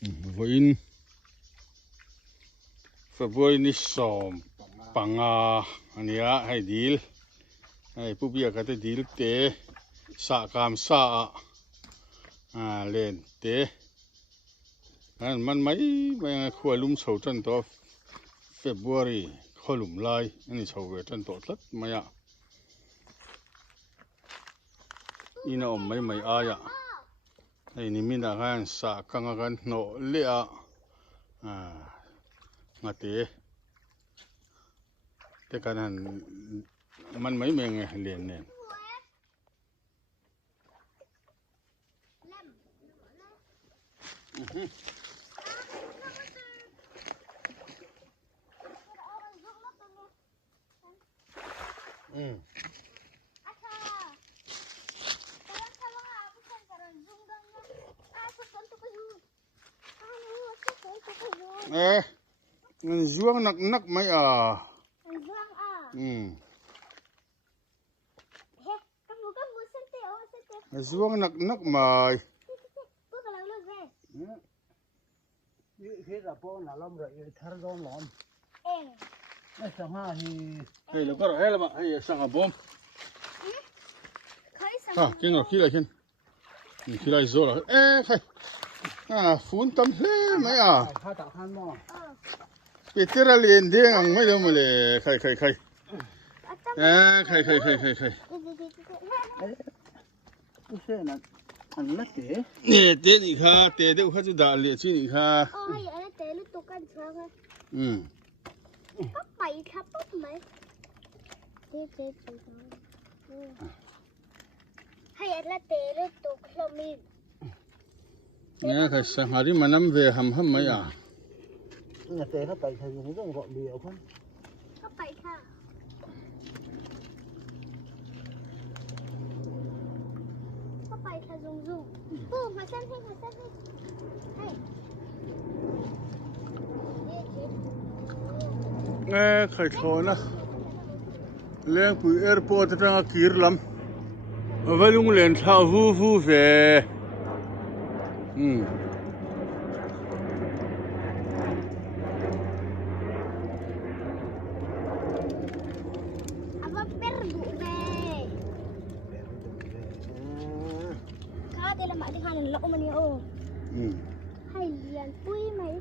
Voin February ni som panga ania hai deal hai pubia ka te deal te sa kam sa len te an man mai mai khualum chho chan to February kholum lai ani chho ve chan to tlat maya ina om mai mai aya ai ni mina kan sa kanga kan no le a ngate te kan han man mai me nge len nen zuang nak nak mai zuang nak nak mai thế là po là lom rồi thar lom lom cái sang ha thì hey lo karo hey la ba hey sang bom ha kin ro khilai kin khilai zo la khai phun tam hle mai ha tạo han mo Peter liền đi ngang mấy đâu mà lệ khai khai khai khai cái xe là ăn lát té nè té đi kha té đâu kha chú đã lệ chứ đi kha hay là té lúc tôi cắt sao ha bắt bậy khắp bắt bậy té hay là té lúc tôi không biết nè khai sang hari mà nắm về hầm mấy nhà té nó tại sao nó rất gọn điệu không bắt bậy kha bắt bậy kha dùng mà xem hay nè khai thôi na lên từ airport tới ngang kia lắm vậy luôn lên thao vu về đây là mãi đi hàng lậu mà nhiều hay liền vui mày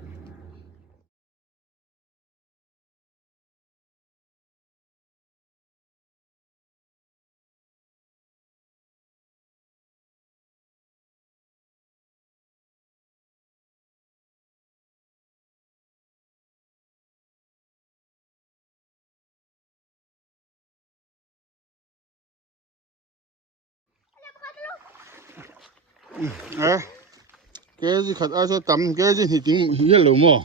cái gì khát ai cho tắm cái gì thì tiếng hiền lắm mà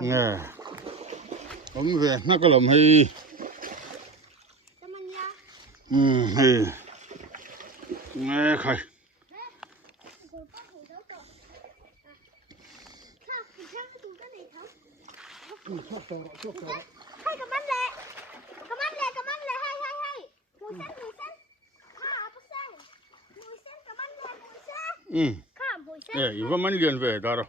nè ông về nó có làm hay hay nghe khai hay cầm bắn lẹ hay mùi sen ha bút sen mùi sen cầm bắn lẹ mùi sen vậy vẫn mang liền về đó rồi